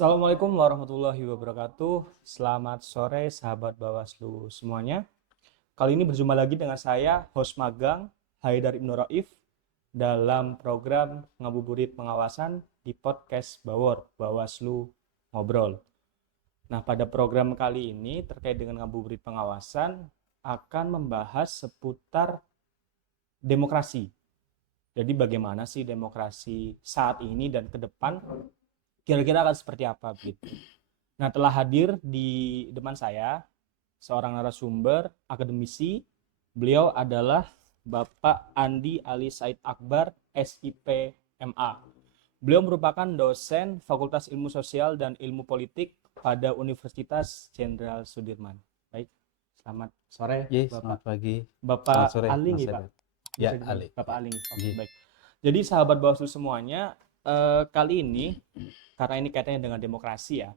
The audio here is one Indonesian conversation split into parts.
Assalamualaikum warahmatullahi wabarakatuh. Selamat sore sahabat Bawaslu semuanya. Kali ini berjumpa lagi dengan saya, host magang Haidar Ibnu Raif dalam program Ngabuburit Pengawasan di podcast Bawor, Bawaslu Ngobrol. Nah, pada program kali ini terkait dengan Ngabuburit Pengawasan akan membahas seputar demokrasi. Jadi bagaimana sih demokrasi saat ini dan ke depan kira-kira akan seperti apa gitu. Nah, telah hadir di depan saya seorang narasumber akademisi. Beliau adalah Bapak Andi Ali Said Akbar, SIP MA. Beliau merupakan dosen Fakultas Ilmu Sosial dan Ilmu Politik pada Universitas Jenderal Sudirman. Baik, selamat sore Bapak. Selamat pagi. Selamat Bapak sore, Ali Mas nih, Pak. Eder. Bisa Ya, dipanggil Ali. Bapak Ya. Ali nih. Oke, Ji. baik. Jadi sahabat Bawaslu semuanya, kali ini karena ini kaitannya dengan demokrasi ya,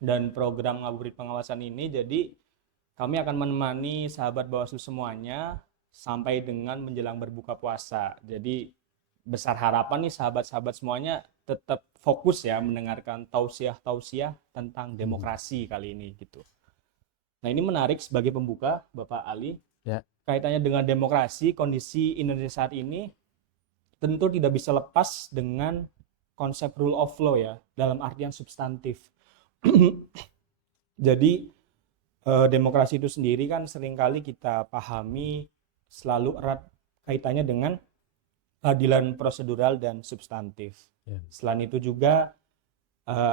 dan program Ngabuburit Pengawasan ini, jadi kami akan menemani sahabat Bawaslu semuanya sampai dengan menjelang berbuka puasa. Jadi besar harapan nih sahabat-sahabat semuanya tetap fokus ya mendengarkan tausiah-tausiah tentang demokrasi kali ini gitu. Nah, ini menarik sebagai pembuka Bapak Ali. Ya. Kaitannya dengan demokrasi, kondisi Indonesia saat ini tentu tidak bisa lepas dengan konsep rule of law ya, dalam artian substantif. Jadi demokrasi itu sendiri kan seringkali kita pahami selalu erat kaitannya dengan keadilan prosedural dan substantif. Ya. Selain itu juga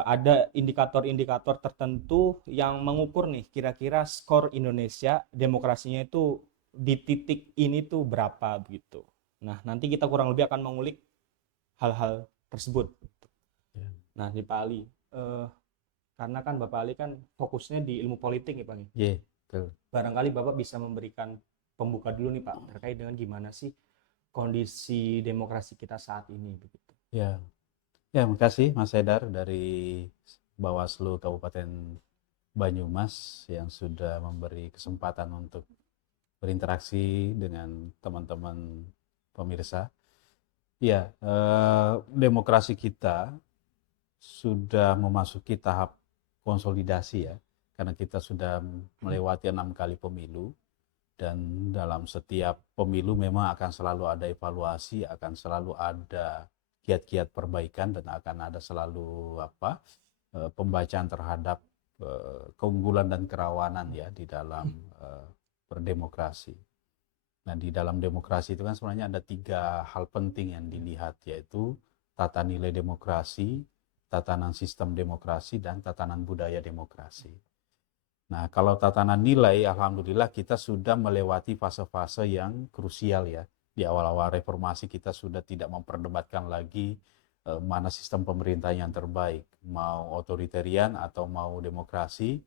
ada indikator-indikator tertentu yang mengukur nih kira-kira skor Indonesia demokrasinya itu di titik ini tuh berapa begitu. Nah, nanti kita kurang lebih akan mengulik hal-hal tersebut. Ya. Nah, di Pak Ali, karena kan Bapak Ali kan fokusnya di ilmu politik ya Pak. Iya, betul. Barangkali Bapak bisa memberikan pembuka dulu nih Pak, terkait dengan gimana sih kondisi demokrasi kita saat ini begitu. Ya. Ya, makasih Mas Eder dari Bawaslu Kabupaten Banyumas yang sudah memberi kesempatan untuk berinteraksi dengan teman-teman pemirsa. Ya, demokrasi kita sudah memasuki tahap konsolidasi ya, karena kita sudah melewati 6 kali pemilu, dan dalam setiap pemilu memang akan selalu ada evaluasi, akan selalu ada kiat-kiat perbaikan, dan akan ada selalu pembacaan terhadap keunggulan dan kerawanan ya di dalam berdemokrasi. Nah, di dalam demokrasi itu kan sebenarnya ada 3 hal penting yang dilihat, yaitu tata nilai demokrasi, tatanan sistem demokrasi, dan tatanan budaya demokrasi. Nah, kalau tatanan nilai, alhamdulillah kita sudah melewati fase-fase yang krusial ya. Di awal-awal reformasi kita sudah tidak memperdebatkan lagi mana sistem pemerintah yang terbaik, mau otoritarian atau mau demokrasi,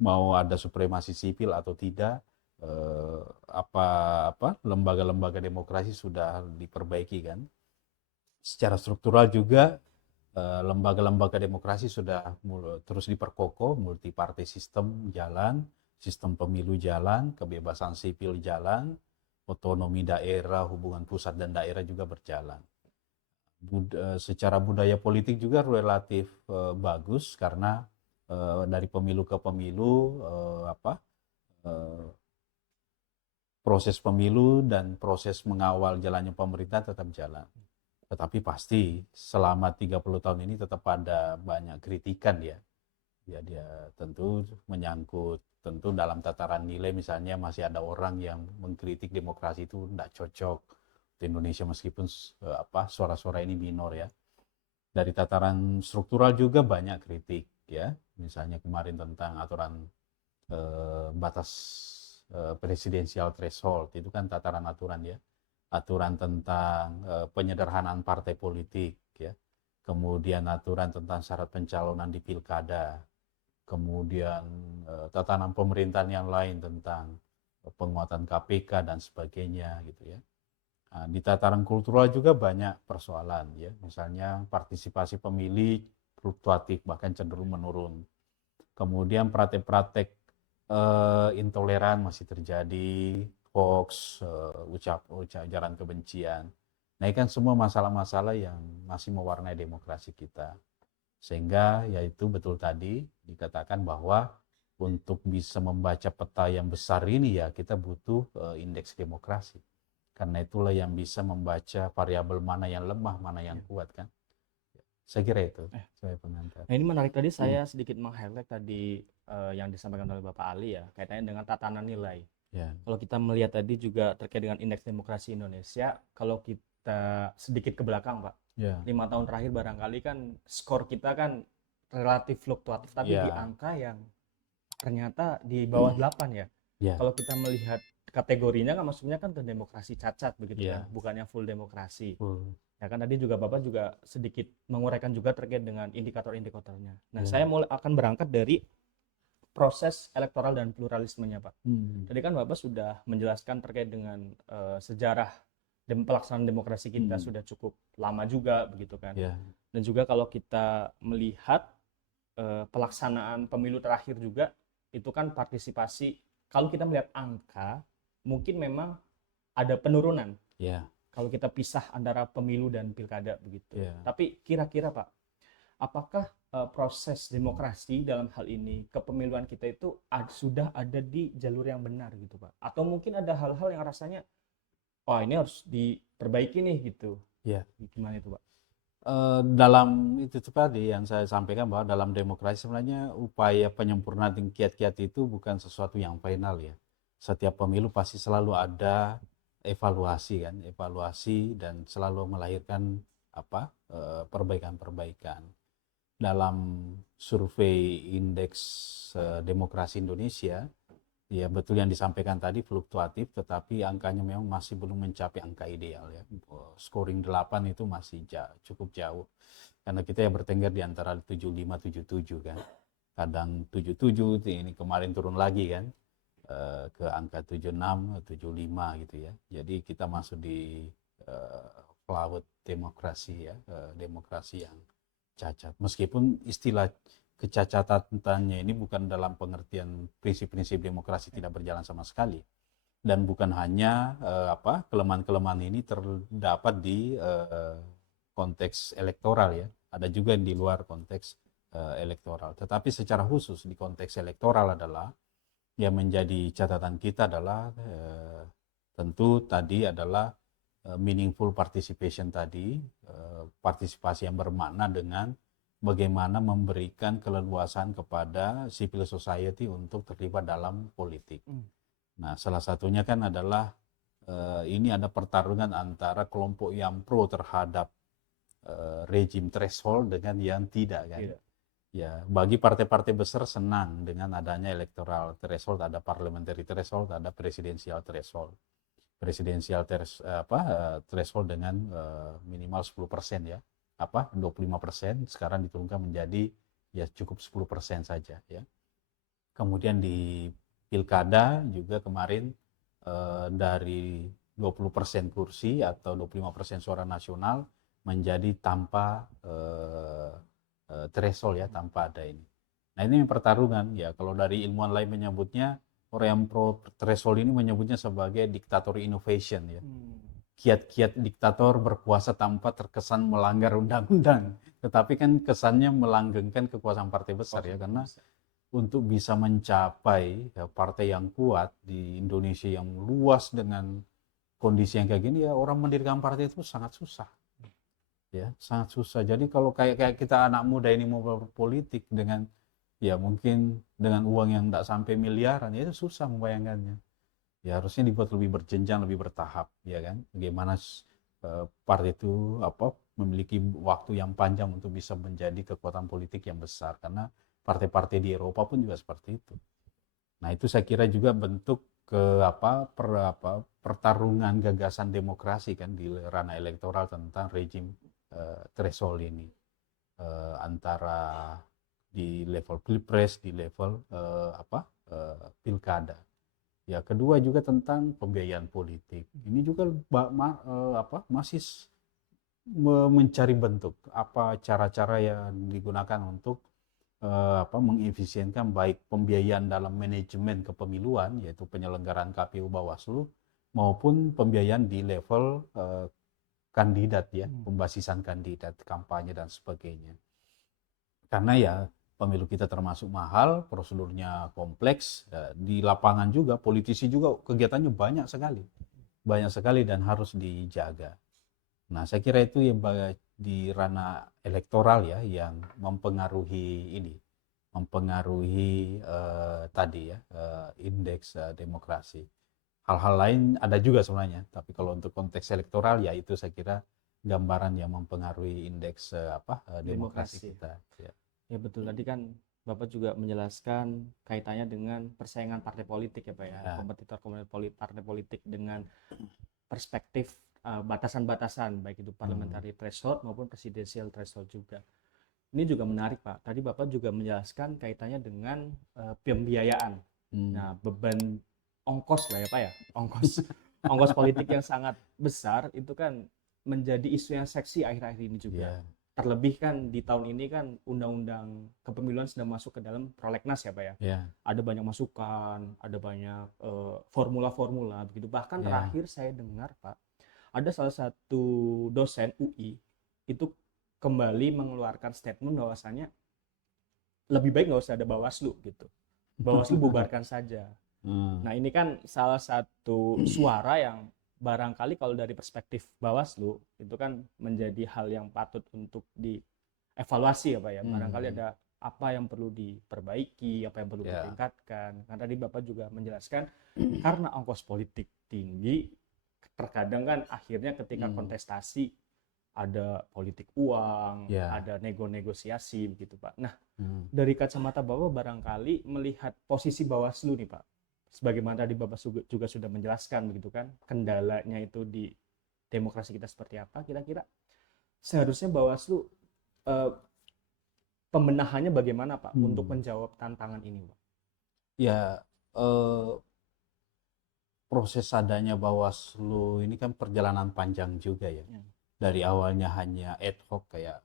mau ada supremasi sipil atau tidak, lembaga-lembaga demokrasi sudah diperbaiki kan. Secara struktural juga lembaga-lembaga demokrasi sudah terus diperkokoh, multi-partai sistem jalan, sistem pemilu jalan, kebebasan sipil jalan, otonomi daerah, hubungan pusat dan daerah juga berjalan. Secara budaya politik juga relatif bagus, karena dari pemilu ke pemilu proses pemilu dan proses mengawal jalannya pemerintah tetap jalan. Tetapi pasti selama 30 tahun ini tetap ada banyak kritikan ya. Ya, dia tentu menyangkut, tentu dalam tataran nilai misalnya masih ada orang yang mengkritik demokrasi itu tidak cocok di Indonesia, meskipun suara-suara ini minor ya. Dari tataran struktural juga banyak kritik ya. Misalnya kemarin tentang aturan batas presidensial threshold, itu kan tataran aturan ya. Aturan tentang penyederhanaan partai politik ya, kemudian aturan tentang syarat pencalonan di pilkada, kemudian tatanan pemerintahan yang lain tentang penguatan KPK dan sebagainya gitu ya. Nah, di tataran kultural juga banyak persoalan ya, misalnya partisipasi pemilih fluktuatif bahkan cenderung menurun, kemudian praktek-praktek intoleran masih terjadi, hoax, ujaran kebencian. Nah, ini kan semua masalah-masalah yang masih mewarnai demokrasi kita. Sehingga yaitu betul tadi dikatakan bahwa untuk bisa membaca peta yang besar ini ya kita butuh indeks demokrasi. Karena itulah yang bisa membaca variabel mana yang lemah, mana yang kuat kan. Saya kira itu Eh, saya pengantar. Nah, ini menarik tadi saya sedikit meng-highlight tadi yang disampaikan oleh Bapak Ali ya, kaitannya dengan tatanan nilai. Ya, Kalau kita melihat tadi juga terkait dengan indeks demokrasi Indonesia, kalau kita sedikit ke belakang, Pak, ya, 5 tahun terakhir barangkali kan skor kita kan relatif fluktuatif, tapi di ya, angka yang ternyata di bawah 8 ya. ya, Kalau kita melihat kategorinya kan maksudnya kan ke demokrasi cacat begitu kan, ya, bukannya full demokrasi. full. Ya kan tadi juga Bapak juga sedikit menguraikan juga terkait dengan indikator-indikatornya. Nah, Ya. saya mulai akan berangkat dari proses elektoral dan pluralismenya, Pak. Hmm. Tadi kan Bapak sudah menjelaskan terkait dengan sejarah pelaksanaan demokrasi kita sudah cukup lama juga begitu kan. Ya, Dan juga kalau kita melihat pelaksanaan pemilu terakhir juga itu kan partisipasi, kalau kita melihat angka mungkin memang ada penurunan ya, kalau kita pisah antara pemilu dan pilkada begitu. ya. Tapi kira-kira Pak, apakah proses demokrasi dalam hal ini kepemiluan kita itu sudah ada di jalur yang benar gitu Pak? Atau mungkin ada hal-hal yang rasanya wah ini harus diperbaiki nih gitu. Ya. Gimana itu Pak? Dalam itu tadi yang saya sampaikan bahwa dalam demokrasi sebenarnya upaya penyempurnaan kiat-kiat itu bukan sesuatu yang final ya. Setiap pemilu pasti selalu ada evaluasi kan, evaluasi dan selalu melahirkan apa perbaikan-perbaikan. Dalam survei indeks demokrasi Indonesia, ya betul yang disampaikan tadi fluktuatif, tetapi angkanya memang masih belum mencapai angka ideal ya. Scoring 8 itu masih cukup jauh. Karena kita ya bertengger di antara 75 77 kan. Kadang 77 ini kemarin turun lagi kan ke angka 76 75 gitu ya. Jadi kita masuk di cloud demokrasi ya, demokrasi yang cacat. Meskipun istilah kecacatannya ini bukan dalam pengertian prinsip-prinsip demokrasi tidak berjalan sama sekali, dan bukan hanya kelemahan-kelemahan ini terdapat di konteks elektoral ya, ada juga di luar konteks elektoral, tetapi secara khusus di konteks elektoral adalah yang menjadi catatan kita adalah tentu tadi adalah meaningful participation tadi, partisipasi yang bermakna dengan bagaimana memberikan keleluasan kepada civil society untuk terlibat dalam politik. Nah, salah satunya kan adalah ini ada pertarungan antara kelompok yang pro terhadap rejim threshold dengan yang tidak kan. Tidak. Ya, bagi partai-partai besar senang dengan adanya electoral threshold, ada parliamentary threshold, ada presidential threshold. Presidensial threshold dengan minimal 10% ya. 25% sekarang diturunkan menjadi ya cukup 10% saja ya. Kemudian di pilkada juga kemarin dari 20% kursi atau 25% suara nasional menjadi tanpa threshold ya, tanpa ada ini. Nah, ini pertarungan ya, kalau dari ilmuwan lain menyebutnya, orang yang pro threshold ini menyebutnya sebagai diktator innovation ya. Kiat-kiat diktator berkuasa tanpa terkesan melanggar undang-undang, tetapi kan kesannya melanggengkan kekuasaan partai besar ya, karena untuk bisa mencapai ya, partai yang kuat di Indonesia yang luas dengan kondisi yang kayak gini ya, orang mendirikan partai itu sangat susah ya, sangat susah. Jadi kalau kayak kita anak muda ini mau berpolitik dengan ya mungkin dengan uang yang tidak sampai miliaran ya itu susah membayangkannya. Ya harusnya dibuat lebih berjenjang, lebih bertahap ya kan. Bagaimana partai itu memiliki waktu yang panjang untuk bisa menjadi kekuatan politik yang besar, karena partai-partai di Eropa pun juga seperti itu. Nah, itu saya kira juga bentuk pertarungan gagasan demokrasi kan di ranah elektoral tentang rejim threshold ini, antara di level pilpres, di level pilkada. Ya, kedua juga tentang pembiayaan politik. Ini juga masih mencari bentuk apa cara-cara yang digunakan untuk mengefisienkan baik pembiayaan dalam manajemen kepemiluan, yaitu penyelenggaraan KPU Bawaslu, maupun pembiayaan di level kandidat ya, pembasisan kandidat, kampanye dan sebagainya. Karena ya pemilu kita termasuk mahal, prosedurnya kompleks, di lapangan juga, politisi juga kegiatannya banyak sekali dan harus dijaga. Nah, saya kira itu yang di ranah elektoral ya yang mempengaruhi ini, mempengaruhi tadi ya indeks demokrasi. Hal-hal lain ada juga sebenarnya, tapi kalau untuk konteks elektoral ya itu saya kira gambaran yang mempengaruhi indeks demokrasi Demokrasi. kita. Ya. Ya betul, tadi kan Bapak juga menjelaskan kaitannya dengan persaingan partai politik ya Pak ya, Ya. kompetitor partai politik dengan perspektif batasan-batasan, baik itu parliamentary threshold maupun presidential threshold juga. Ini juga menarik Pak, tadi Bapak juga menjelaskan kaitannya dengan pembiayaan. Nah, beban ongkos lah ya Pak ya, ongkos politik yang sangat besar itu kan menjadi isu yang seksi akhir-akhir ini juga. Ya. Terlebih kan di tahun ini kan undang-undang kepemiluan sedang masuk ke dalam prolegnas ya Pak ya. Ya. Ada banyak masukan, ada banyak formula-formula begitu. Bahkan Ya. terakhir saya dengar Pak, ada salah satu dosen UI itu kembali mengeluarkan statement bahwasannya lebih baik nggak usah ada Bawaslu gitu. Bawaslu bubarkan saja. Nah ini kan salah satu suara yang barangkali kalau dari perspektif Bawaslu itu kan menjadi hal yang patut untuk dievaluasi ya Pak ya. Barangkali ada apa yang perlu diperbaiki, apa yang perlu ditingkatkan. Karena tadi Bapak juga menjelaskan karena ongkos politik tinggi, terkadang kan akhirnya ketika kontestasi ada politik uang, ada negosiasi begitu Pak. Nah, dari kacamata Bapak barangkali melihat posisi Bawaslu nih Pak. Sebagaimana tadi Bapak juga sudah menjelaskan begitu kan, kendalanya itu di demokrasi kita seperti apa, kira-kira seharusnya Bawaslu pembenahannya bagaimana Pak untuk menjawab tantangan ini Pak? Ya, proses adanya Bawaslu ini kan perjalanan panjang juga ya. Dari awalnya hanya ad hoc kayak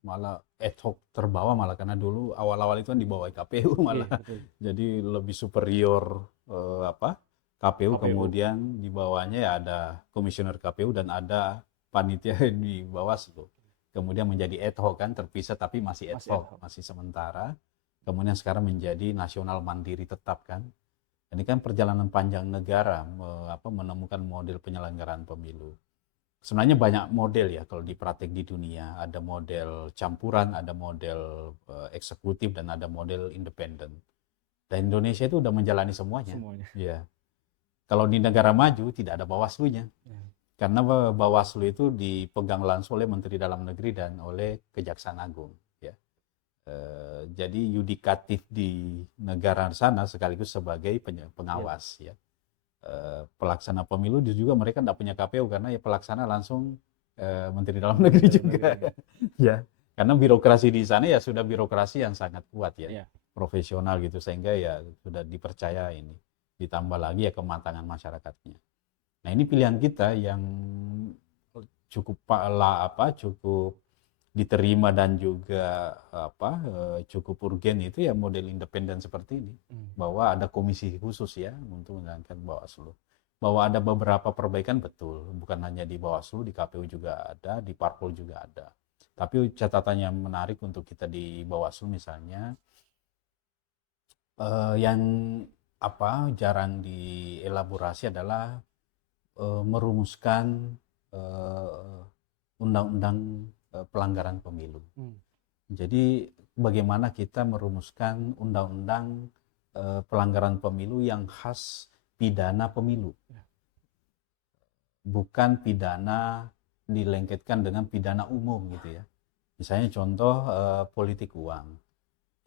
malah ad hoc terbawa malah karena dulu awal-awal itu kan di bawah KPU malah. Jadi lebih superior KPU, kemudian di bawahnya ya ada komisioner KPU dan ada panitia di Bawaslu. Kemudian menjadi ad hoc kan terpisah tapi masih ad hoc, masih sementara. Kemudian sekarang menjadi nasional mandiri tetap kan. Ini kan perjalanan panjang negara menemukan model penyelenggaraan pemilu. Sebenarnya banyak model ya kalau di praktek di dunia. Ada model campuran, ada model eksekutif, dan ada model independen. Dan Indonesia itu udah menjalani semuanya. Ya. Kalau di negara maju tidak ada Bawaslu-nya. Karena Bawaslu itu dipegang langsung oleh Menteri Dalam Negeri dan oleh Kejaksaan Agung. Ya. Jadi yudikatif di negara sana sekaligus sebagai pengawas. Ya. Pelaksana pemilu juga mereka tidak punya KPU karena ya pelaksana langsung Menteri Dalam Negeri juga. Ya, karena birokrasi di sana ya sudah birokrasi yang sangat kuat ya, profesional gitu sehingga ya sudah dipercaya ini. Ditambah lagi ya kematangan masyarakatnya. Nah ini pilihan kita yang cukup cukup diterima dan juga cukup urgen itu ya model independen seperti ini, bahwa ada komisi khusus ya untuk menjalankan Bawaslu, bahwa ada beberapa perbaikan betul, bukan hanya di Bawaslu, di KPU juga ada, di Parpol juga ada. Tapi catatan yang menarik untuk kita di Bawaslu misalnya yang jarang dielaborasi adalah merumuskan undang-undang pelanggaran pemilu. Jadi bagaimana kita merumuskan undang-undang pelanggaran pemilu yang khas pidana pemilu. Bukan pidana dilengketkan dengan pidana umum gitu ya. Misalnya contoh politik uang.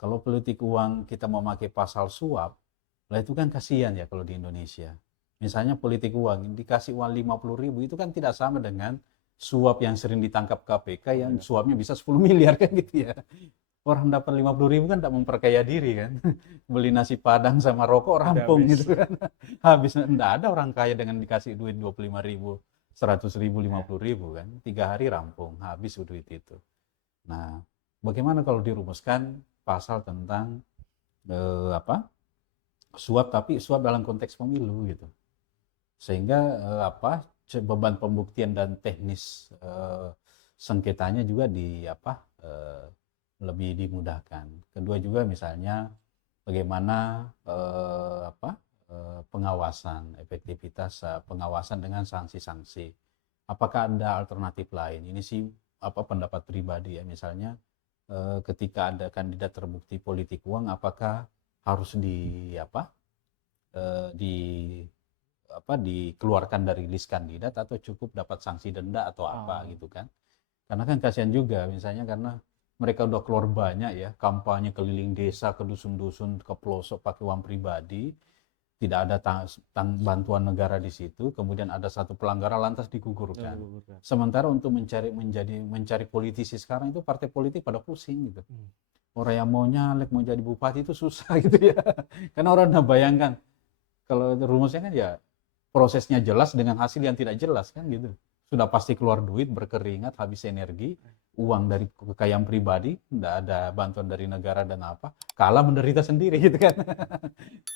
Kalau politik uang kita memakai pasal suap, lah itu kan kasihan ya kalau di Indonesia. Misalnya politik uang, dikasih uang 50.000 itu kan tidak sama dengan suap yang sering ditangkap KPK yang suapnya bisa 10 miliar kan gitu ya. Orang dapat 50.000 kan tak memperkaya diri kan. Beli nasi padang sama rokok rampung gitu kan. Habis, enggak ada orang kaya dengan dikasih duit 25.000, 100.000, 50.000 kan. 3 hari rampung, habis duit itu. Nah, bagaimana kalau dirumuskan pasal tentang suap, tapi suap dalam konteks pemilu gitu. Sehingga beban pembuktian dan teknis sengketanya juga lebih dimudahkan. Kedua juga misalnya bagaimana pengawasan, efektivitas pengawasan dengan sanksi-sanksi. Apakah ada alternatif lain? Ini sih pendapat pribadi ya, misalnya ketika ada kandidat terbukti politik uang, apakah harus di dikeluarkan dari list kandidat atau cukup dapat sanksi denda atau apa gitu kan? Karena kan kasihan juga misalnya karena mereka udah keluar banyak ya, kampanye keliling desa ke dusun-dusun ke pelosok pakai uang pribadi, tidak ada bantuan negara di situ, kemudian ada satu pelanggaran lantas digugurkan. Sementara untuk mencari politisi sekarang itu partai politik pada pusing gitu. Orang yang mau nyalek mau jadi bupati itu susah gitu ya. Karena orang udah bayangkan kalau rumusnya kan ya prosesnya jelas dengan hasil yang tidak jelas kan gitu. Sudah pasti keluar duit, berkeringat, habis energi, uang dari kekayaan pribadi, tidak ada bantuan dari negara dan apa, kalah menderita sendiri gitu kan.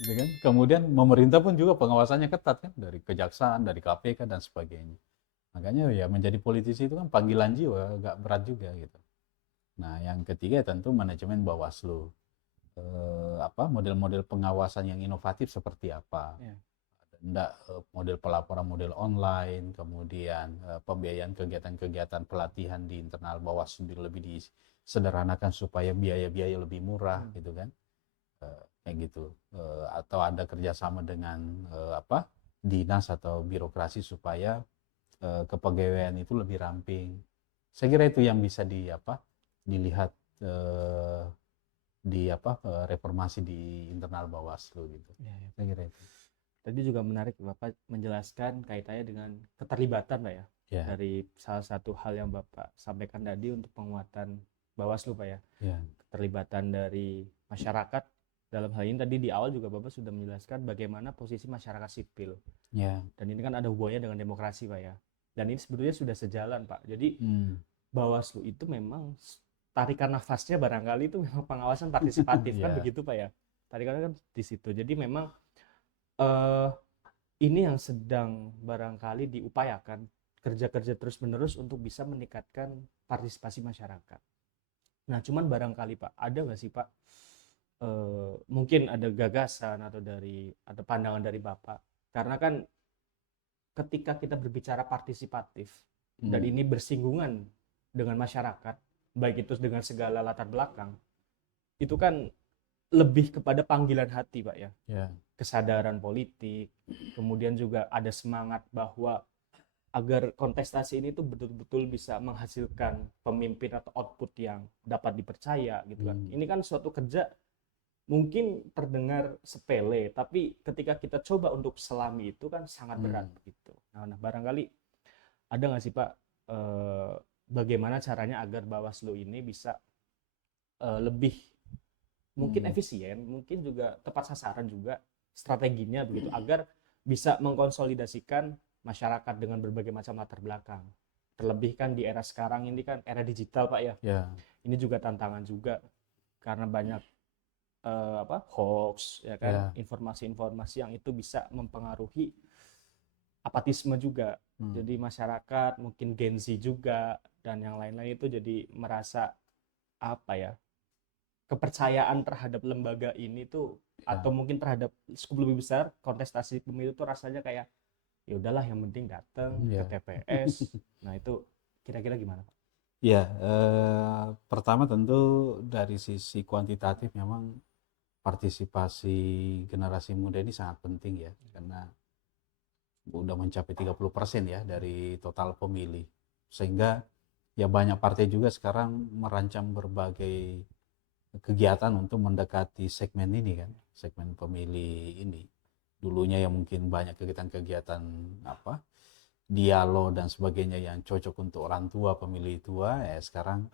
Gitu kan. Kemudian pemerintah pun juga pengawasannya ketat kan, dari kejaksaan, dari KPK dan sebagainya. Makanya ya menjadi politisi itu kan panggilan jiwa, agak berat juga gitu. Nah, yang ketiga tentu manajemen Bawaslu. Model-model pengawasan yang inovatif seperti apa? Ya. Model pelaporan model online, kemudian pembiayaan kegiatan-kegiatan pelatihan di internal Bawaslu lebih disederhanakan supaya biaya-biaya lebih murah gitu kan, kayak gitu, atau ada kerjasama dengan dinas atau birokrasi supaya kepegawaian itu lebih ramping. Saya kira itu yang bisa dilihat reformasi di internal Bawaslu gitu. Ya. Saya kira itu. Tadi juga menarik Bapak menjelaskan kaitannya dengan keterlibatan Pak ya. Yeah. Dari salah satu hal yang Bapak sampaikan tadi untuk penguatan Bawaslu Pak ya. Yeah. Keterlibatan dari masyarakat dalam hal ini tadi di awal juga Bapak sudah menjelaskan bagaimana posisi masyarakat sipil. Yeah. Dan ini kan ada hubungannya dengan demokrasi Pak ya. Dan ini sebetulnya sudah sejalan Pak. Jadi Bawaslu itu memang tarikan nafasnya barangkali itu memang pengawasan partisipatif kan begitu Pak ya. Tarikannya kan di situ. Jadi memang ini yang sedang barangkali diupayakan kerja-kerja terus-menerus untuk bisa meningkatkan partisipasi masyarakat. Nah, cuman barangkali Pak, ada nggak sih Pak, mungkin ada gagasan atau pandangan dari Bapak, karena kan ketika kita berbicara partisipatif dan ini bersinggungan dengan masyarakat, baik itu dengan segala latar belakang, itu kan lebih kepada panggilan hati Pak ya. Yeah. Kesadaran politik, kemudian juga ada semangat bahwa agar kontestasi ini tuh betul-betul bisa menghasilkan pemimpin atau output yang dapat dipercaya gitu kan. Ini kan suatu kerja mungkin terdengar sepele, tapi ketika kita coba untuk selami itu kan sangat berat gitu. Nah, barangkali ada nggak sih Pak bagaimana caranya agar Bawaslu ini bisa lebih mungkin efisien, mungkin juga tepat sasaran juga strateginya begitu agar bisa mengkonsolidasikan masyarakat dengan berbagai macam latar belakang. Terlebih kan di era sekarang ini kan era digital Pak ya. Yeah. Ini juga tantangan juga karena banyak hoax ya kan, informasi-informasi yang itu bisa mempengaruhi apatisme juga. Jadi masyarakat mungkin Gen Z juga dan yang lain-lain itu jadi merasa kepercayaan terhadap lembaga ini tuh atau mungkin terhadap skup lebih besar kontestasi pemilu tuh rasanya kayak ya udahlah yang penting datang ke TPS. Nah, itu kira-kira gimana Pak? Ya, pertama tentu dari sisi kuantitatif memang partisipasi generasi muda ini sangat penting ya, karena udah mencapai 30% ya dari total pemilih. Sehingga ya banyak partai juga sekarang merancang berbagai kegiatan untuk mendekati segmen ini kan, segmen pemilih ini. Dulunya yang mungkin banyak kegiatan-kegiatan dialog dan sebagainya yang cocok untuk orang tua, pemilih tua, sekarang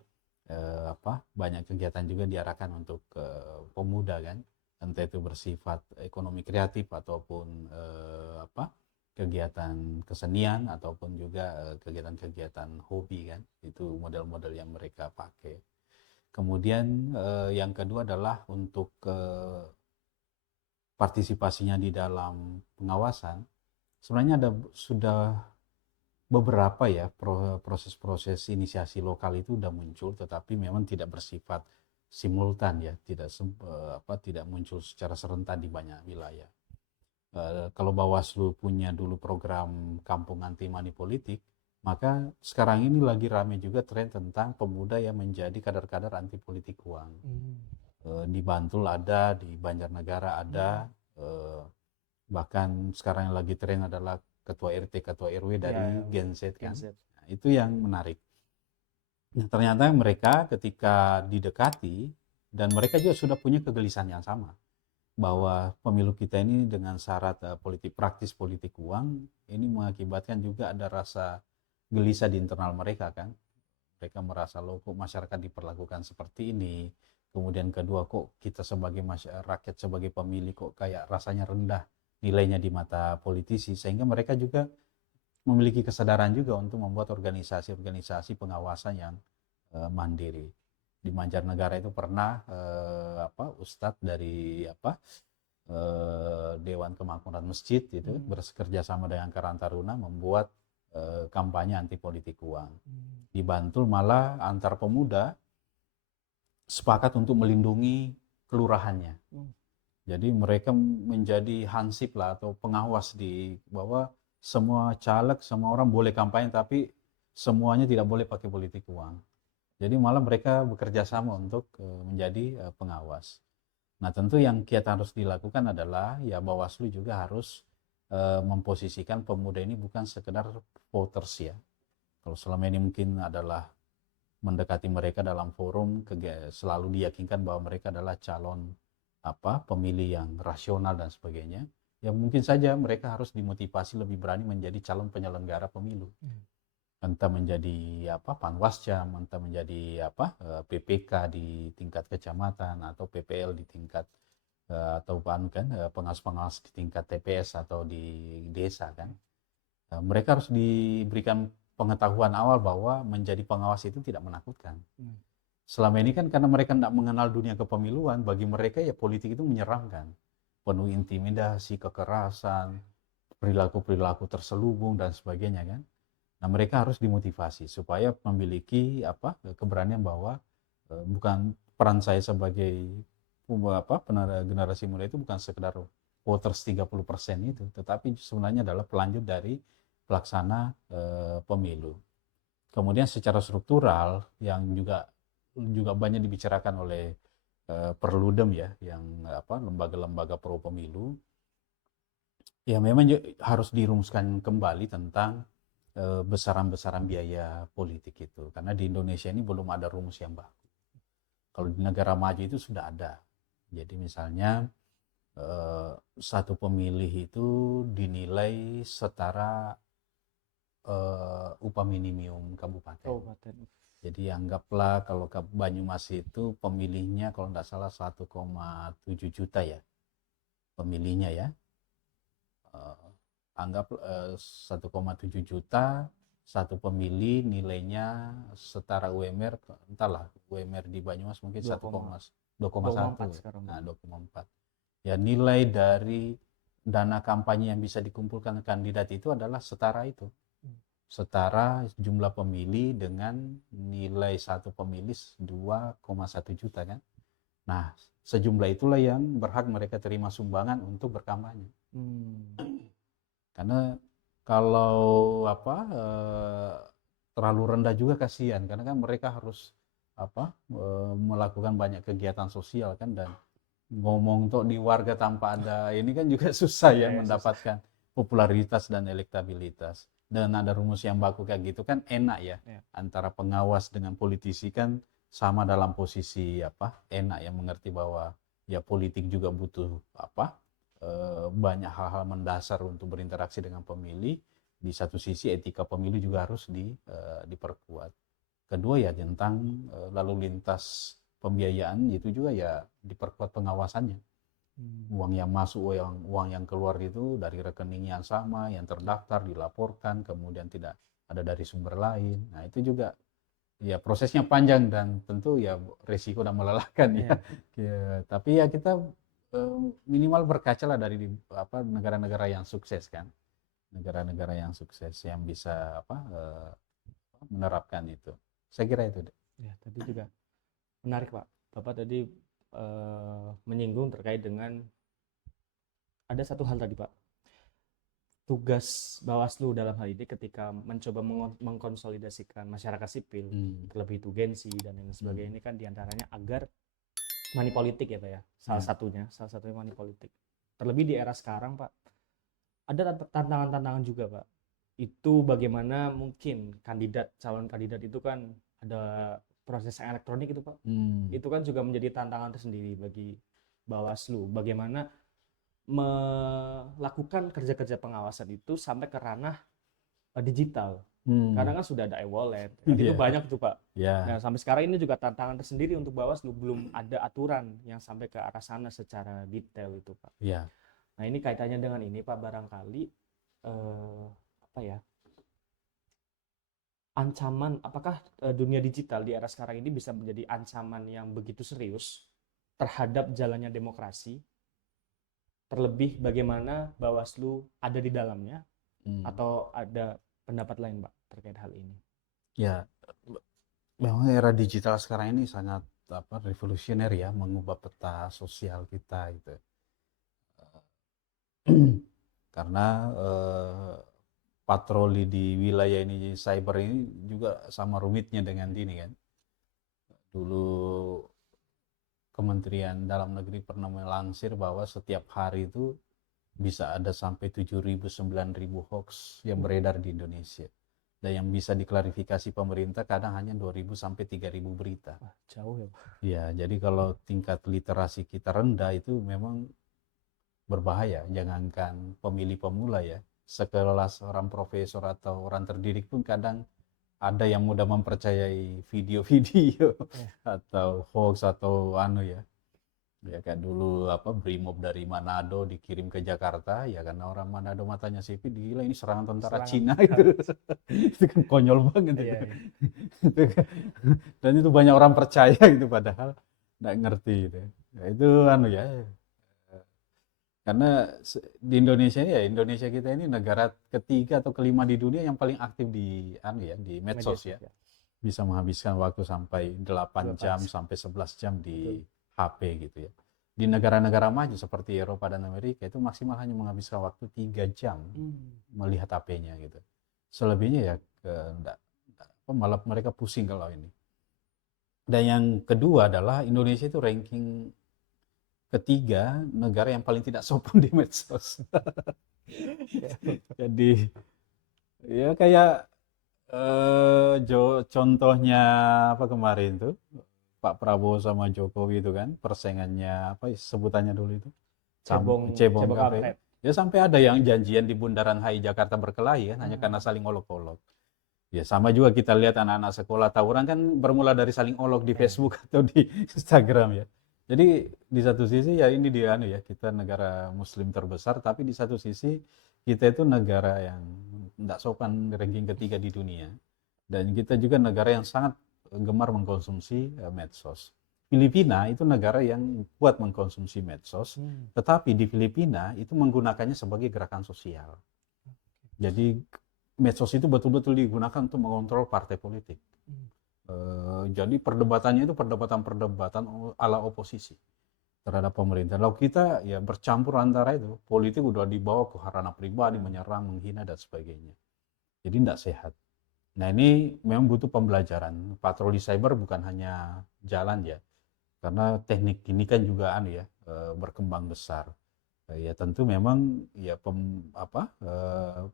banyak kegiatan juga diarahkan untuk pemuda kan, entah itu bersifat ekonomi kreatif ataupun kegiatan kesenian ataupun juga kegiatan-kegiatan hobi kan, itu model-model yang mereka pakai. Kemudian yang kedua adalah untuk partisipasinya di dalam pengawasan. Sebenarnya sudah beberapa ya proses-proses inisiasi lokal itu sudah muncul, tetapi memang tidak bersifat simultan ya, tidak muncul secara serentak di banyak wilayah. Kalau Bawaslu punya dulu program kampung anti money politik, maka sekarang ini lagi rame juga tren tentang pemuda yang menjadi kader-kader anti politik uang. Di Bantul ada, di Banjarnegara ada, bahkan sekarang yang lagi tren adalah ketua RT, ketua RW dari Gen Z kan. Gen Z. Nah, itu yang menarik. Nah, ternyata mereka ketika didekati, dan mereka juga sudah punya kegelisahan yang sama, bahwa pemilu kita ini dengan syarat praktis politik uang, ini mengakibatkan juga ada rasa gelisah di internal mereka kan. Mereka merasa, loh kok masyarakat diperlakukan seperti ini. Kemudian kedua, kok kita sebagai rakyat, sebagai pemilih kok kayak rasanya rendah nilainya di mata politisi. Sehingga mereka juga memiliki kesadaran juga untuk membuat organisasi-organisasi pengawasan yang mandiri. Di Banjarnegara itu pernah Ustadz dari Dewan Kemakmuran Masjid itu bekerja sama dengan Karang Taruna membuat kampanye anti politik uang. Di Bantul malah antar pemuda sepakat untuk melindungi kelurahannya. Jadi mereka menjadi hansip lah atau pengawas di bahwa semua caleg, semua orang boleh kampanye tapi semuanya tidak boleh pakai politik uang. Jadi malah mereka bekerja sama untuk menjadi pengawas. Nah tentu yang kita harus dilakukan adalah ya Bawaslu juga harus memposisikan pemuda ini bukan sekedar voters ya. Kalau selama ini mungkin adalah mendekati mereka dalam forum selalu diyakinkan bahwa mereka adalah calon pemilih yang rasional dan sebagainya. Ya mungkin saja mereka harus dimotivasi lebih berani menjadi calon penyelenggara pemilu. Entah menjadi Panwascam, entah menjadi PPK di tingkat kecamatan atau PPL di tingkat atau pengawas-pengawas di tingkat TPS atau di desa kan. Mereka harus diberikan pengetahuan awal bahwa menjadi pengawas itu tidak menakutkan. Selama ini kan karena mereka tidak mengenal dunia kepemiluan, bagi mereka ya politik itu menyeramkan. Penuh intimidasi, kekerasan, perilaku-perilaku terselubung dan sebagainya kan. Nah, mereka harus dimotivasi supaya memiliki keberanian bahwa bukan peran saya sebagai generasi muda itu bukan sekedar voters 30% itu, tetapi sebenarnya adalah pelanjut dari pelaksana pemilu. Kemudian secara struktural yang juga banyak dibicarakan oleh Perludem ya, yang lembaga-lembaga pro pemilu, ya memang harus dirumuskan kembali tentang besaran-besaran biaya politik itu, karena di Indonesia ini belum ada rumus yang baku. Kalau di negara maju itu sudah ada. Jadi misalnya satu pemilih itu dinilai setara upah minimum kabupaten. Jadi anggaplah kalau Banyumas itu pemilihnya kalau tidak salah 1,7 juta ya pemilihnya ya. Anggap 1,7 juta satu pemilih, nilainya setara UMR, entahlah UMR di Banyumas mungkin 2,1 sekarang. Nah 2,4 ya, nilai dari dana kampanye yang bisa dikumpulkan kandidat itu adalah setara itu, setara jumlah pemilih dengan nilai satu pemilih 2,1 juta kan. Nah sejumlah itulah yang berhak mereka terima sumbangan untuk berkampanye. Karena kalau terlalu rendah juga kasihan, karena kan mereka harus melakukan banyak kegiatan sosial kan, dan ngomong tuh di warga tanpa ada ini kan juga susah ya mendapatkan popularitas dan elektabilitas. Dan ada rumus yang baku kayak gitu kan enak ya, antara pengawas dengan politisi kan sama dalam posisi enak ya, mengerti bahwa ya politik juga butuh banyak hal-hal mendasar untuk berinteraksi dengan pemilih. Di satu sisi etika pemilu juga harus diperkuat. Kedua ya tentang lalu lintas pembiayaan itu juga ya diperkuat pengawasannya. Uang yang masuk, uang yang keluar itu dari rekening yang sama, yang terdaftar, dilaporkan, kemudian tidak ada dari sumber lain. Nah itu juga ya prosesnya panjang dan tentu ya resiko dan melelahkan ya. Tapi ya kita minimal berkaca lah dari negara-negara yang sukses kan, negara-negara yang sukses yang bisa menerapkan itu. Saya kira itu. Ya, tadi juga menarik Pak. Bapak tadi menyinggung terkait dengan ada satu hal tadi Pak, tugas Bawaslu dalam hal ini ketika mencoba mengkonsolidasikan masyarakat sipil, terlebih itu Gen Z dan lain sebagainya, ini kan diantaranya agar money politik ya Pak ya, salah satunya money politik. Terlebih di era sekarang Pak, ada tantangan-tantangan juga Pak. Itu bagaimana mungkin calon kandidat itu kan ada proses yang elektronik itu Pak. Itu kan juga menjadi tantangan tersendiri bagi Bawaslu. Bagaimana melakukan kerja-kerja pengawasan itu sampai ke ranah digital. Karena kan sudah ada e-wallet. Itu banyak tuh Pak. Nah, sampai sekarang ini juga tantangan tersendiri untuk Bawaslu, belum ada aturan yang sampai ke arah sana secara detail itu Pak. Nah, ini kaitannya dengan ini Pak, barangkali apa ya? Ancaman, apakah dunia digital di era sekarang ini bisa menjadi ancaman yang begitu serius terhadap jalannya demokrasi? Terlebih bagaimana Bawaslu ada di dalamnya, atau ada pendapat lain Pak terkait hal ini? Ya, memang era digital sekarang ini sangat revolusioner ya, mengubah peta sosial kita gitu. Karena patroli di wilayah ini cyber ini juga sama rumitnya dengan ini kan. Dulu Kementerian Dalam Negeri pernah melansir bahwa setiap hari itu bisa ada sampai 7.000 9.000 hoax yang beredar di Indonesia. Dan yang bisa diklarifikasi pemerintah kadang hanya 2.000 sampai 3.000 berita. Jauh ya Pak. Ya, jadi kalau tingkat literasi kita rendah itu memang berbahaya. Jangankan pemilih pemula ya, sekelas orang profesor atau orang terdidik pun kadang ada yang mudah mempercayai video-video atau hoax atau ya kayak dulu Brimob dari Manado dikirim ke Jakarta ya, karena orang Manado matanya sipit gila ini serangan tentara Cina itu. Itu kan konyol banget itu. Dan itu banyak orang percaya gitu padahal nggak ngerti gitu. Ya, itu ya karena di Indonesia kita ini negara ketiga atau kelima di dunia yang paling aktif di di medsos ya. Bisa menghabiskan waktu sampai 8 jam sampai 11 jam di HP gitu ya. Di negara-negara maju seperti Eropa dan Amerika itu maksimal hanya menghabiskan waktu 3 jam melihat HP-nya gitu. Selebihnya ya malah mereka pusing kalau ini. Dan yang kedua adalah Indonesia itu ranking ketiga negara yang paling tidak sopan di medsos. Jadi ya kayak contohnya kemarin tuh Pak Prabowo sama Jokowi itu kan persaingannya sebutannya dulu itu cebong kafe. Ya sampai ada yang janjian di Bundaran HI Jakarta berkelahi kan hanya karena saling olok-olok. Ya sama juga kita lihat anak-anak sekolah tawuran kan bermula dari saling olok di Facebook atau di Instagram ya. Jadi di satu sisi ya ini kita negara muslim terbesar, tapi di satu sisi kita itu negara yang tidak sopan, ranking ketiga di dunia. Dan kita juga negara yang sangat gemar mengkonsumsi medsos. Filipina itu negara yang kuat mengkonsumsi medsos, tetapi di Filipina itu menggunakannya sebagai gerakan sosial. Jadi medsos itu betul-betul digunakan untuk mengontrol partai politik. Jadi perdebatannya itu perdebatan ala oposisi terhadap pemerintah. Lalu kita ya bercampur antara itu, politik udah dibawa ke ranah pribadi, menyerang, menghina dan sebagainya. Jadi tidak sehat. Nah ini memang butuh pembelajaran. Patroli cyber bukan hanya jalan ya, karena teknik ini kan juga berkembang besar. Ya tentu memang ya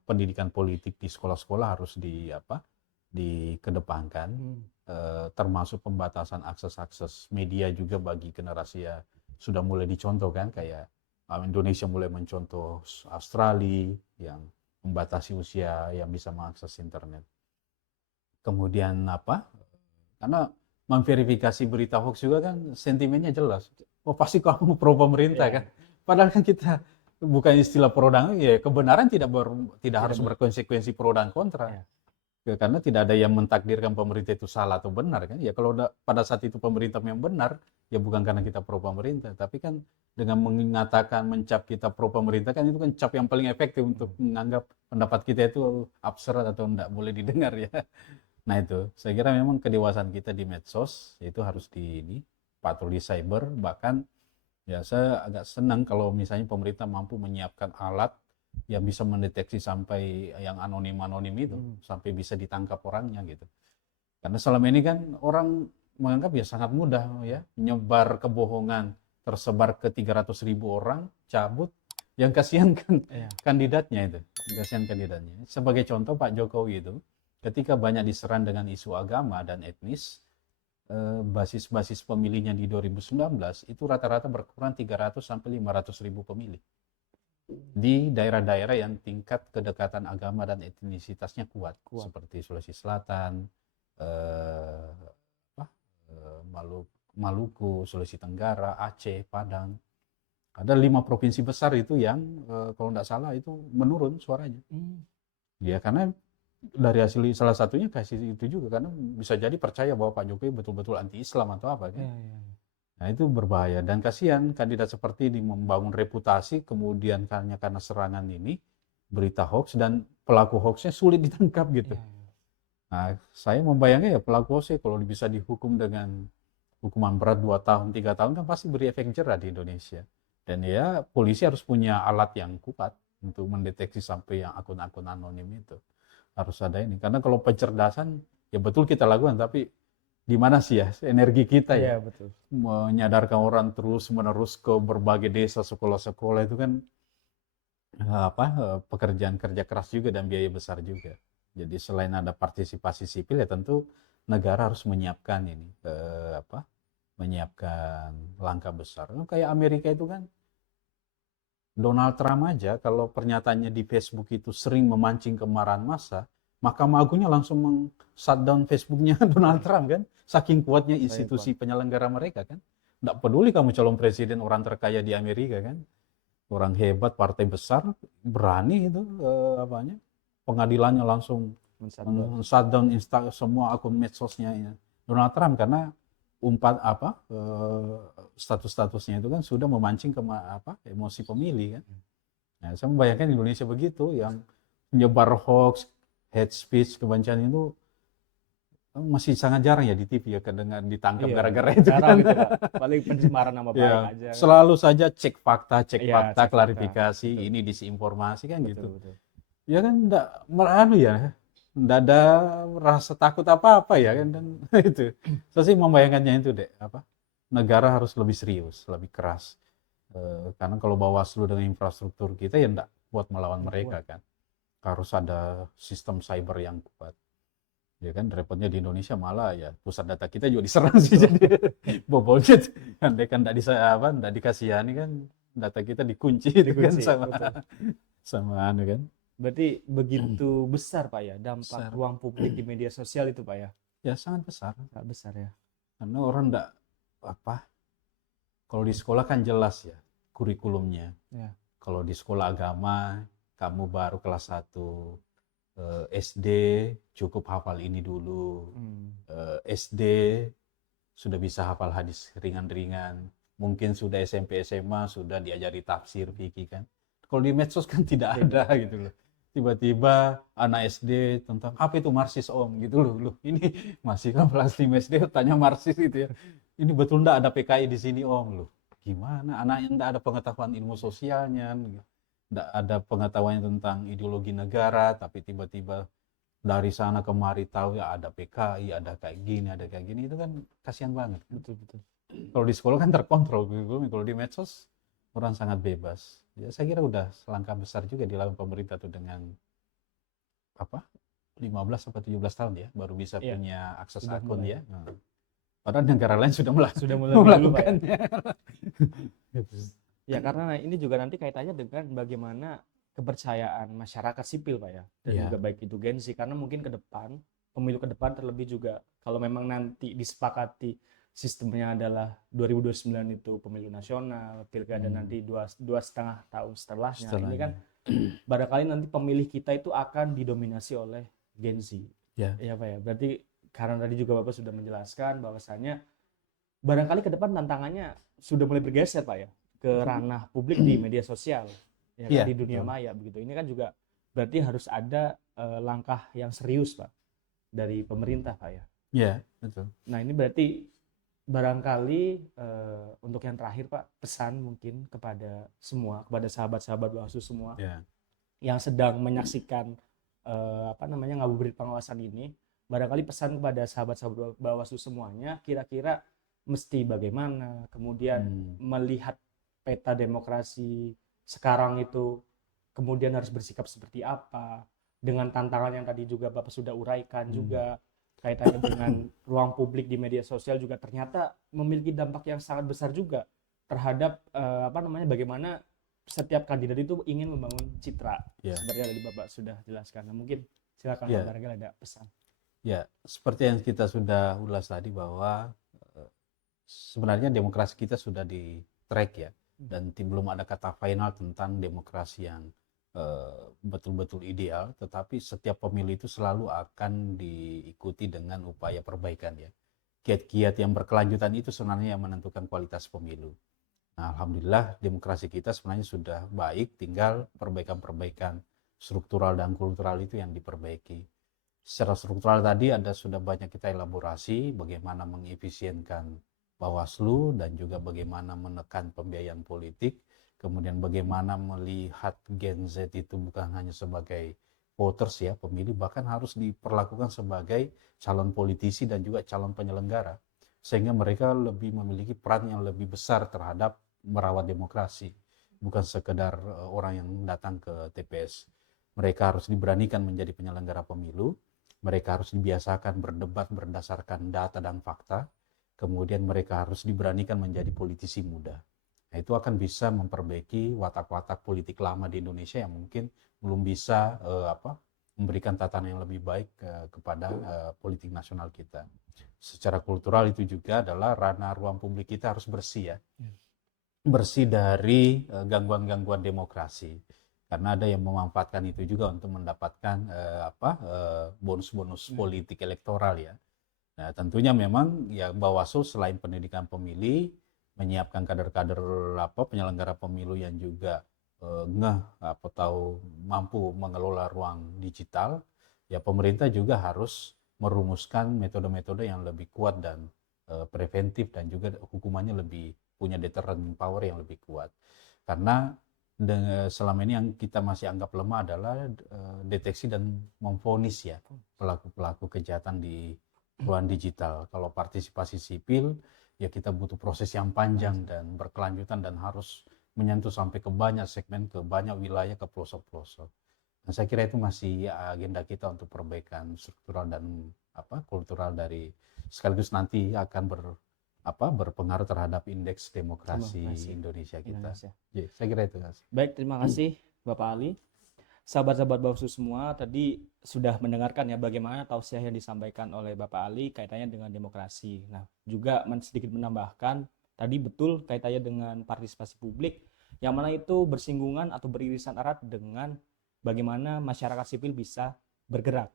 pendidikan politik di sekolah-sekolah harus dikedepankan. Termasuk pembatasan akses media juga bagi generasi ya sudah mulai dicontohkan, kayak Indonesia mulai mencontoh Australia yang membatasi usia yang bisa mengakses internet. Kemudian karena memverifikasi berita hoax juga kan sentimennya jelas. Oh pasti kamu pro pemerintah kan. Padahal kan kita bukan istilah pro dan ya kebenaran tidak harus berkonsekuensi pro dan kontra. Karena tidak ada yang mentakdirkan pemerintah itu salah atau benar kan. Ya kalau pada saat itu pemerintah yang benar, ya bukan karena kita pro pemerintah, tapi kan dengan mengatakan mencap kita pro pemerintah kan itu kan cap yang paling efektif untuk menganggap pendapat kita itu absurd atau tidak boleh didengar ya. Nah itu, saya kira memang kedewasaan kita di medsos itu harus patroli cyber. Bahkan ya saya agak senang kalau misalnya pemerintah mampu menyiapkan alat yang bisa mendeteksi sampai yang anonim-anonim itu, sampai bisa ditangkap orangnya gitu. Karena selama ini kan orang menganggap ya sangat mudah ya, menyebar kebohongan, tersebar ke 300.000 orang, cabut, yang kasihan kan kandidatnya itu, kasihan kandidatnya. Sebagai contoh Pak Jokowi itu, ketika banyak diserang dengan isu agama dan etnis, basis-basis pemilihnya di 2019 itu rata-rata berkurang 300 sampai 500.000 pemilih di daerah-daerah yang tingkat kedekatan agama dan etnisitasnya kuat. Seperti Sulawesi Selatan, Maluku, Sulawesi Tenggara, Aceh, Padang. Ada 5 provinsi besar itu yang kalau tidak salah itu menurun suaranya. Ya karena dari hasil salah satunya kasih itu juga, karena bisa jadi percaya bahwa Pak Jokowi betul-betul anti-Islam atau apa kan. Nah itu berbahaya, dan kasihan kandidat seperti ini membangun reputasi, kemudian karena serangan ini, berita hoax, dan pelaku hoaxnya sulit ditangkap gitu. Nah saya membayangkan ya pelaku hoaxnya kalau bisa dihukum dengan hukuman berat 2 tahun, 3 tahun kan pasti beri efek jerah di Indonesia. Dan ya polisi harus punya alat yang kuat untuk mendeteksi sampai yang akun-akun anonim itu. Harus ada ini. Karena kalau pencerdasan, ya betul kita lakukan, tapi di mana sih ya energi kita ya? Betul. Menyadarkan orang terus-menerus ke berbagai desa, sekolah-sekolah itu kan pekerjaan kerja keras juga dan biaya besar juga. Jadi selain ada partisipasi sipil ya tentu negara harus menyiapkan ini menyiapkan langkah besar. Kayak Amerika itu kan Donald Trump aja kalau pernyataannya di Facebook itu sering memancing kemarahan massa, Mahkamah Agungnya langsung shutdown Facebooknya Donald Trump kan, saking kuatnya institusi penyelenggara mereka kan. Nggak peduli kamu calon presiden orang terkaya di Amerika kan, orang hebat, partai besar, berani itu pengadilannya langsung shutdown semua akun medsosnya Donald Trump karena status-statusnya itu kan sudah memancing emosi pemilih kan. Nah, saya membayangkan Indonesia begitu, yang menyebar hoax, hate speech, kebencian itu masih sangat jarang ya di TV ya kedengar ditangkap gara-gara itu kan. Gitu, Pak. Paling pencemaran nama baik aja kan. Selalu saja cek fakta, cek klarifikasi, fakta. ini disinformasi kan gitu. Betul. Ya kan enggak ada rasa takut apa-apa ya kan, dan itu. Saya sih membayangkannya itu negara harus lebih serius, lebih keras. Karena kalau Bawaslu dengan infrastruktur kita ya enggak kuat melawan mereka kan. Harus ada sistem cyber yang kuat. Ya kan repotnya di Indonesia malah ya pusat data kita juga diserang sih jadi bobolnya kan enggak dikasihani kan, data kita dikunci kan sama kan. Berarti begitu besar Pak ya dampak ruang publik di media sosial itu Pak ya? Ya sangat besar. Sangat besar ya. Karena orang enggak kalau di sekolah kan jelas ya kurikulumnya. Ya. Kalau di sekolah agama kamu baru kelas 1 SD cukup hafal ini dulu. SD sudah bisa hafal hadis ringan-ringan. Mungkin sudah SMP SMA sudah diajari tafsir fikih kan. Kalau di medsos kan tidak ada gitu loh. Tiba-tiba anak SD tentang apa itu Marxis om gitu loh. Ini masih kan kelas 5 SD tanya Marxis gitu ya. Ini betul enggak ada PKI di sini om loh. Gimana anaknya enggak ada pengetahuan ilmu sosialnya, enggak ada pengetahuan tentang ideologi negara, tapi tiba-tiba dari sana kemari tahu ya ada PKI, ada kayak gini, itu kan kasihan banget. Betul. Kalau di sekolah kan terkontrol, kalau di medsos orang sangat bebas. Ya saya kira udah langkah besar juga dilakukan pemerintah tuh dengan 15 sampai 17 tahun ya baru bisa punya akses akun ya. Padahal negara lain sudah mulai melakukannya. Ya karena ini juga nanti kaitannya dengan bagaimana kepercayaan masyarakat sipil Pak ya. Dan juga baik itu Gen Z, karena mungkin ke depan, pemilu ke depan terlebih juga kalau memang nanti disepakati sistemnya adalah 2029 itu pemilu nasional, pilkada nanti 2,5 tahun setelahnya. Ini kan barangkali nanti pemilih kita itu akan didominasi oleh Gen Z. Ya Pak ya. Berarti karena tadi juga Bapak sudah menjelaskan bahwasannya barangkali ke depan tantangannya sudah mulai bergeser Pak ya ke ranah publik di media sosial ya kan, di dunia maya begitu. Ini kan juga berarti harus ada langkah yang serius Pak dari pemerintah Pak ya. Iya, betul. Nah, ini berarti barangkali untuk yang terakhir Pak, pesan mungkin kepada semua, kepada sahabat-sahabat Bawaslu semua Ya. yang sedang menyaksikan ngabuburit pengawasan ini, barangkali pesan kepada sahabat-sahabat Bawaslu semuanya, kira-kira mesti bagaimana, kemudian melihat peta demokrasi sekarang itu, kemudian harus bersikap seperti apa, dengan tantangan yang tadi juga Bapak sudah uraikan juga, kaitannya dengan ruang publik di media sosial juga ternyata memiliki dampak yang sangat besar juga terhadap bagaimana setiap kandidat itu ingin membangun citra. Seperti yang tadi Bapak sudah jelaskan. Nah, mungkin silakan Pak, barangkali ada pesan. Ya, seperti yang kita sudah ulas tadi bahwa sebenarnya demokrasi kita sudah di track ya, dan belum ada kata final tentang demokrasi yang betul-betul ideal, tetapi setiap pemilu itu selalu akan diikuti dengan upaya perbaikan ya. Kiat-kiat yang berkelanjutan itu sebenarnya yang menentukan kualitas pemilu. Nah, alhamdulillah demokrasi kita sebenarnya sudah baik, tinggal perbaikan-perbaikan struktural dan kultural itu yang diperbaiki. Secara struktural tadi sudah banyak kita elaborasi bagaimana mengefisienkan Bawaslu dan juga bagaimana menekan pembiayaan politik, kemudian bagaimana melihat Gen Z itu bukan hanya sebagai voters ya, pemilih, bahkan harus diperlakukan sebagai calon politisi dan juga calon penyelenggara, sehingga mereka lebih memiliki peran yang lebih besar terhadap merawat demokrasi, bukan sekedar orang yang datang ke TPS. Mereka harus diberanikan menjadi penyelenggara pemilu, mereka harus dibiasakan berdebat berdasarkan data dan fakta, kemudian mereka harus diberanikan menjadi politisi muda. Nah, itu akan bisa memperbaiki watak-watak politik lama di Indonesia yang mungkin belum bisa memberikan tatanan yang lebih baik kepada politik nasional kita. Secara kultural itu juga adalah ranah ruang publik kita harus bersih ya. Bersih dari gangguan-gangguan demokrasi. Karena ada yang memanfaatkan itu juga untuk mendapatkan bonus-bonus politik elektoral ya. Nah, tentunya memang ya Bawaslu selain pendidikan pemilih, menyiapkan kader-kader penyelenggara pemilu yang juga mampu mengelola ruang digital, ya pemerintah juga harus merumuskan metode-metode yang lebih kuat dan preventif, dan juga hukumannya lebih punya deterrent power yang lebih kuat. Karena selama ini yang kita masih anggap lemah adalah deteksi dan memvonis ya pelaku-pelaku kejahatan di ruang digital. Kalau partisipasi sipil ya kita butuh proses yang panjang dan berkelanjutan dan harus menyentuh sampai ke banyak segmen, ke banyak wilayah, ke pelosok-pelosok. Nah, saya kira itu masih agenda kita untuk perbaikan struktural dan kultural dari, sekaligus nanti akan berpengaruh terhadap indeks demokrasi Indonesia kita. Ya, saya kira itu, Mas. Baik, terima kasih Bapak Ali. Sahabat-sahabat Bawaslu semua, tadi sudah mendengarkan ya bagaimana tausiah yang disampaikan oleh Bapak Ali kaitannya dengan demokrasi. Nah, juga sedikit menambahkan, tadi betul kaitannya dengan partisipasi publik, yang mana itu bersinggungan atau beririsan erat dengan bagaimana masyarakat sipil bisa bergerak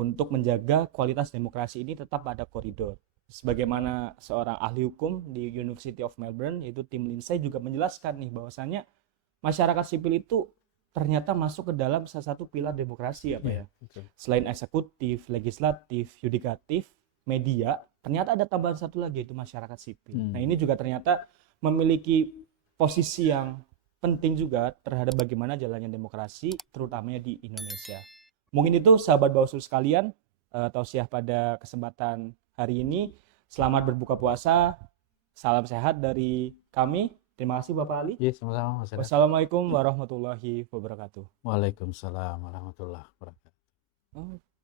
untuk menjaga kualitas demokrasi ini tetap pada koridor. Sebagaimana seorang ahli hukum di University of Melbourne, yaitu Tim Lindsay, juga menjelaskan nih bahwasannya masyarakat sipil itu ternyata masuk ke dalam salah satu pilar demokrasi ya Pak ya. Selain eksekutif, legislatif, yudikatif, media, ternyata ada tambahan satu lagi, yaitu masyarakat sipil. Nah, ini juga ternyata memiliki posisi yang penting juga terhadap bagaimana jalannya demokrasi, terutamanya di Indonesia. Mungkin itu sahabat Bawaslu sekalian, tausiah pada kesempatan hari ini. Selamat berbuka puasa, salam sehat dari kami. Terima kasih Bapak Ali. Ya, sama-sama Mas. Wassalamualaikum warahmatullahi wabarakatuh. Waalaikumsalam warahmatullahi wabarakatuh.